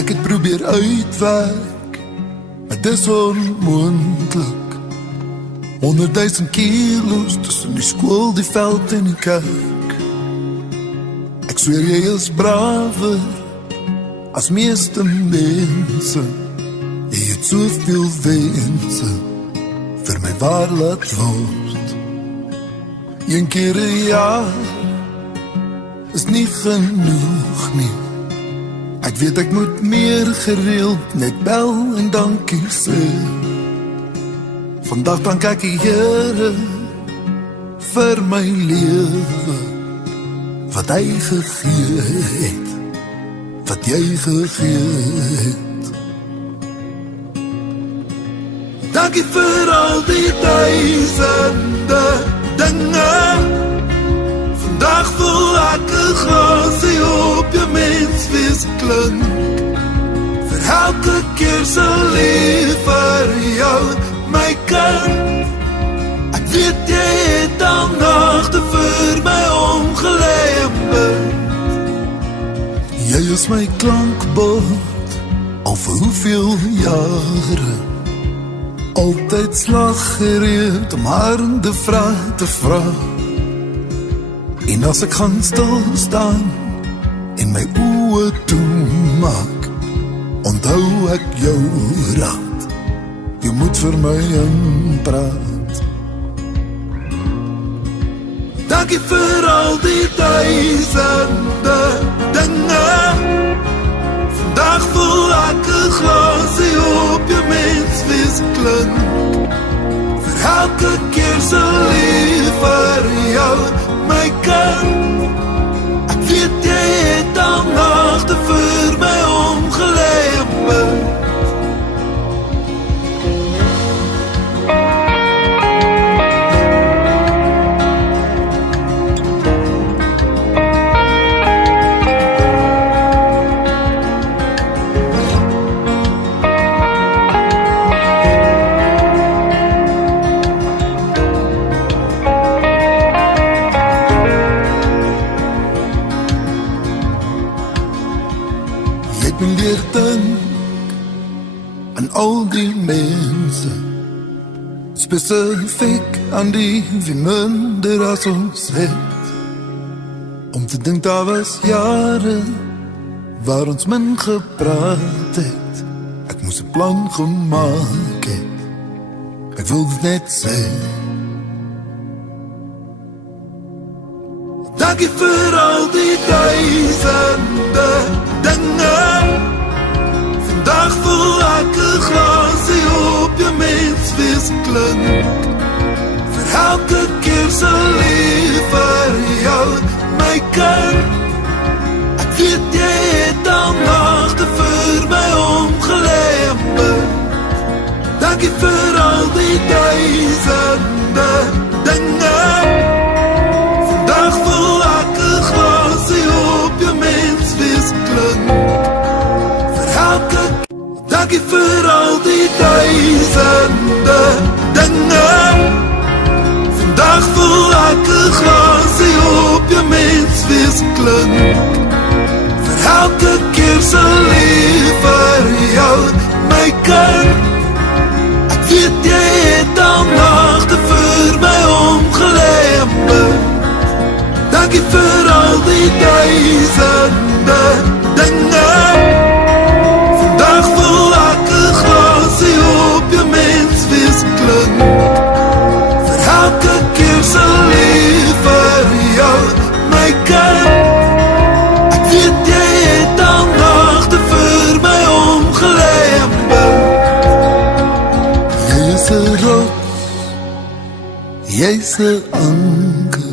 Ek het probeer uitwerk, maar dis onmoontlik. 100.000 kilo's tussen die skool, die veld en die kerk. Ek sweer jy is braver as meeste mense. Jy het soveel wense vir my waar laat word. Een keer 'n jaar is nie genoeg nie. Ek weet ek moet meer gereeld net bel en dankie sê. Vandag dank ek die Here vir my lewe, wat hy gegee het, wat jy gegee het. Dankie vir al die duisende dinge. Vandag voel ek 'n glasie op jou menswees klink. Vir elke keer so lief vir jou, my kind. Ek weet jy het al nagte vir my omgelemd. Jy is my klankbord, al vir hoeveel jare. Altyd slaggereed om harde vrae te vra. En as ek gaan stilstaan en my oë toemaak, onthou ek jou raad. Jy moet vir my inpraat. Dankie vir al die duisende dinge. Vandag voel ek 'n glasie op jou menswees klink. Vir elke keer so lief vir jou, my kind. Ek weet jy het al nagte vir my omgelemd. Al die mense, spesifiek aan die wie minder as ons het. Om te dink daar was jare waar ons min gepraat het. Ek moes 'n plan gemaak het, ek wil dit net sê. Dankie vir al die duisende dinge. Vandag voel ek 'n glasie op jou menswees klink. Vir elke keer so lief vir jou, my kind. Ek weet jy het al nagte vir my omgelemd. Dankie vir al die duisende dinge. Vandag voel ek 'n glasie op jou menswees klink. Dankie vir al die duisende dinge. Vandag voel ek 'n glasie op jou menswees klink. Vir elke keer so lief vir jou, my kind. Ek weet jy het al nagte vir my omgelemd. Dankie vir al die duisende dinge. Vandag voel ek 'n glasie op jou menswees klink. Vir elke keer so lief vir jou, my kind. Ek weet jy het al nagte vir my omgelemd. Jy is 'n rots, jy is 'n anker.